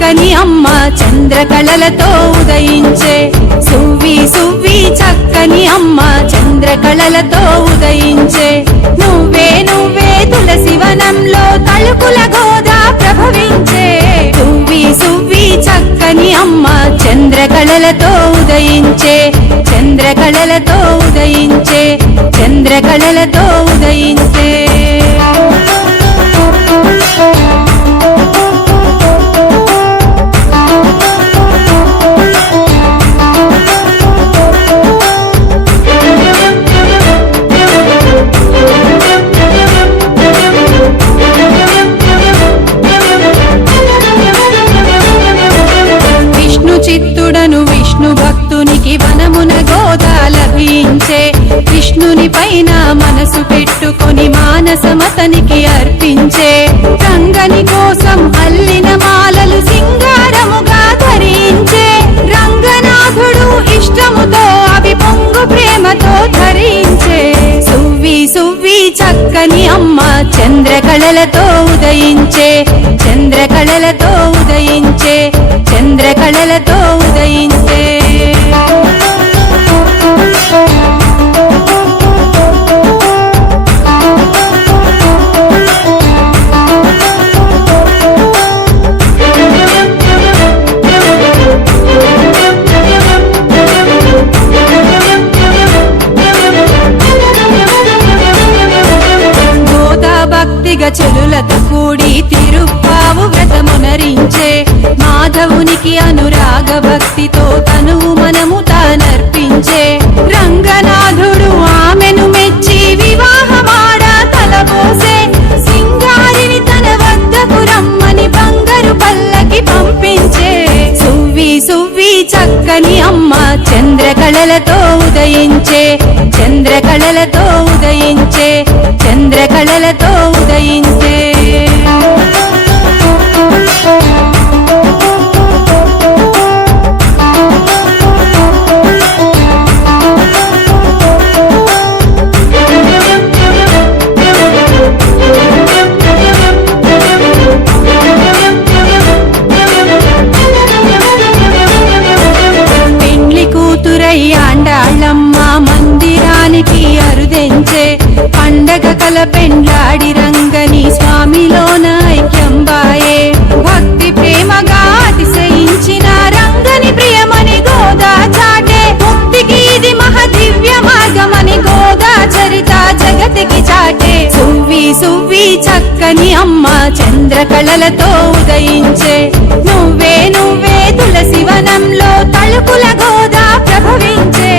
చక్కని అమ్మ చంద్రకళలతో ఉదయించే. సువ్వి సువ్వి చక్కని అమ్మ చంద్రకళలతో ఉదయించే. నువ్వే నువ్వే తులసి వనంలో తలుపుల గోదా ప్రభవించే. సువ్వి సువ్వి చక్కని అమ్మ చంద్రకళలతో ఉదయించే. చంద్రకళలతో ఉదయించే. చంద్రకళలతో ఉదయించే. పైన మనసు పెట్టుకొని మానసమతనికి అర్పించే రంగని కోసం అల్లిన మాలలు సింగారముగా ధరించే రంగనాథుడు ఇష్టముతో అవి పొంగు ప్రేమతో ధరించే. సువ్వి సువ్వి చక్కని అమ్మ చంద్రకళలతో ఉదయించే చంద్రకళలతో ఉదయించే చంద్రకళలతో భక్తిగా చెలులత కూడి తిరుప్పావు వ్రతమునరించే మాధవునికి అనురాగ భక్తితో తనువు మనము తానర్పించే రంగనాథుడు ఆమెను మెచ్చి వివాహమాడ తలపోసే సింగారిని తన వద్దకు రమ్మని బంగారు పల్లకి పంపించే సువ్వి సువ్వి చక్కని అమ్మ చంద్రకళలతో ఉదయించే చంద్రకళలతో ఉదయించే చంద్రకళలతో ఉదయించే పెండ్లి కూతురై ఆండాళ్ళమ్మ మందిరానికి అరుదెంచే పండగ కల పెండ్లాడి సువ్వి చక్కని అమ్మ చంద్రకళలతో ఉదయించే. నువ్వే నువ్వే తులసి వనంలో తలుపుల గోదా ప్రభవించే.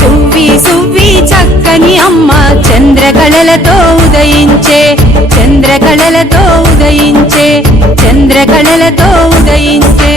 సువ్వి సువ్వి చక్కని అమ్మ చంద్రకళలతో ఉదయించే. చంద్రకళలతో ఉదయించే చంద్రకళలతో ఉదయించే.